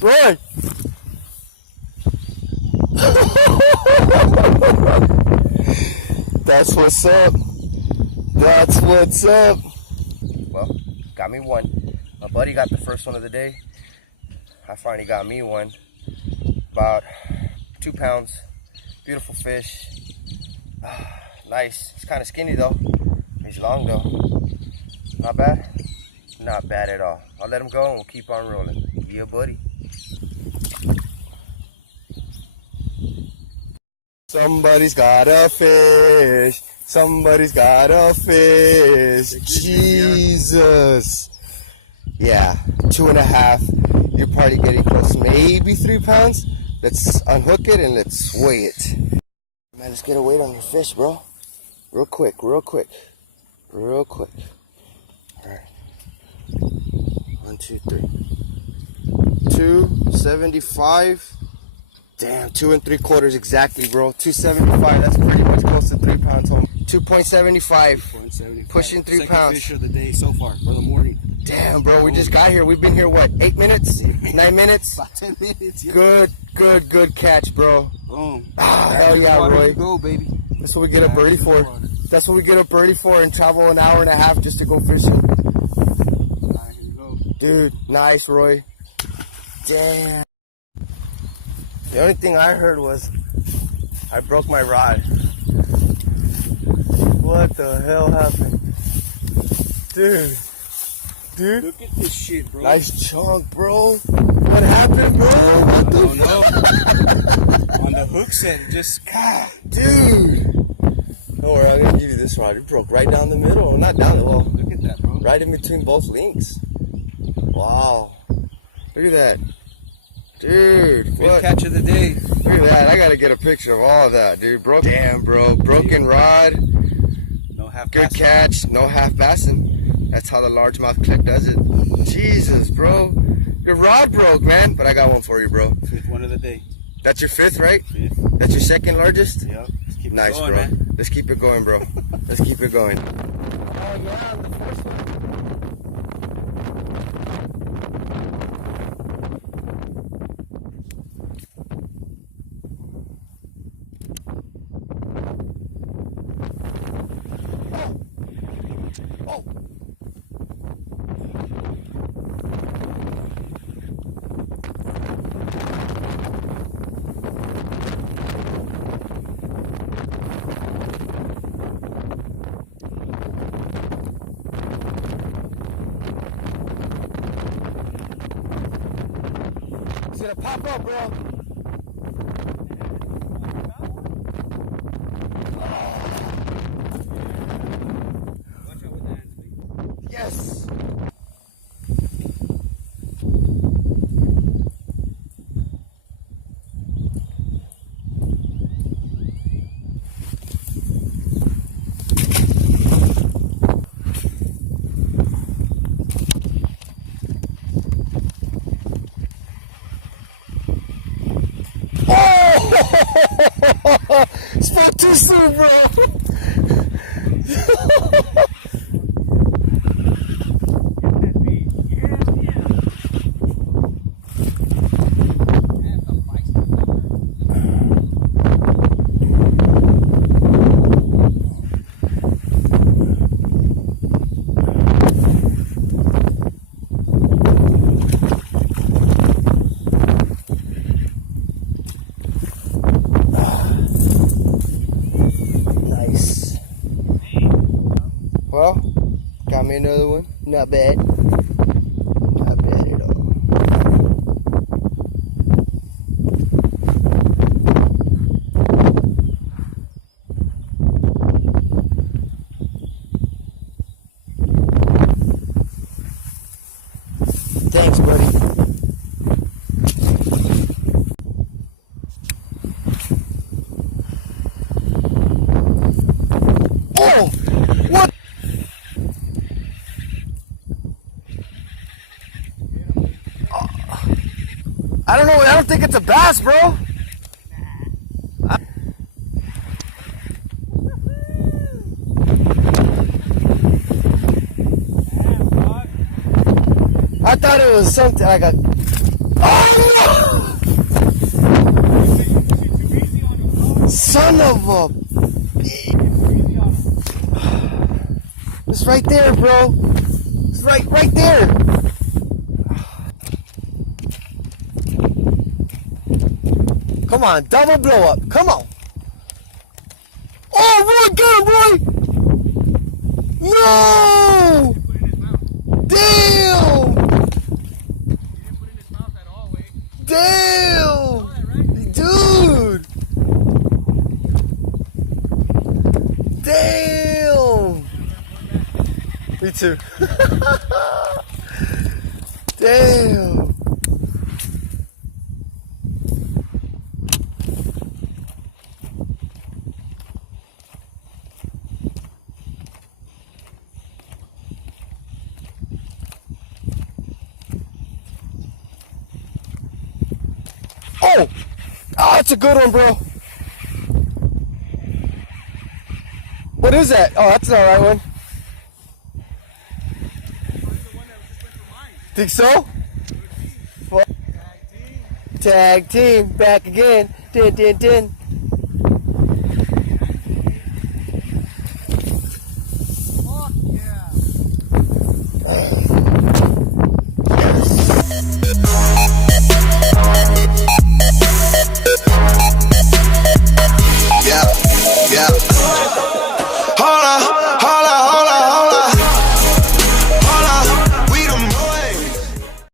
Roy! That's what's up. That's what's up. Well, got me one. My buddy got the first one of the day. I finally got me one. About 2 pounds. Beautiful fish. Nice. It's kind of skinny though. He's long though. Not bad. Not bad at all. I'll let him go and we'll keep on rolling. Yeah, buddy. Somebody's got a fish. Somebody's got a fish. Jesus. Yeah, 2.5. You're probably getting close, maybe 3 pounds. Let's unhook it and let's weigh it. Man, let's get a weight on your fish, bro. Real quick, real quick. Real quick. All right. 1, 2, 3. 275. Damn, 2 3/4 exactly, bro. 275. That's pretty much close to 3 pounds home. 2.75. Pushing 3 pounds. Fish of the day so far for the morning. Damn, bro. We just got here. We've been here what? 8 minutes? 9 minutes? About 10 minutes. Yeah. Good catch, bro. Boom. Ah, hell yeah, Roy. Go, baby. That's what we get a birdie for. That's what we get a birdie for and travel an hour and a half just to go fishing. Alright, here we go. Dude, nice, Roy. Damn. The only thing I heard was I broke my rod. What the hell happened? Dude. Look at this shit, bro. Nice chunk, bro. What happened, bro? I don't know. On the hook set, just dude. Don't worry, I'm gonna give you this rod. It broke right down the middle. Not down the wall. Look at that, bro. Right in between both links. Wow. Look at that. Dude, Big catch of the day. Look at that. I gotta get a picture of all of that, dude. Damn, bro. Broken rod. No half Good bassin. catch. No half bassin. That's how the largemouth click does it. Jesus, bro. Your rod broke, man. But I got one for you, bro. 5th one of the day. That's your 5th, right? 5th. That's your 2nd largest? Yep. Let's keep Nice, it going, bro. man. Let's keep it going, bro. Let's keep it going. Oh, yeah, the first one. Oh. It's gonna pop up, bro. Yes. Oh! Spoke too soon, bro. Well, got me another one. Not bad. Not bad at all. Thanks, buddy. Oh! What? I don't know. I don't think it's a bass, bro. I thought it was something like a. Oh! Son of a... It's right there, bro. It's right there. Come on, double blow up. Come on. Oh, Roy, get him, Roy! No! Damn! Damn! Dude! Damn! Me too. Damn! Oh! Oh, it's a good one, bro. What is that? Oh, that's not the right one. Think so? Tag team, back again. Din, din, din. Fuck yeah. Yes.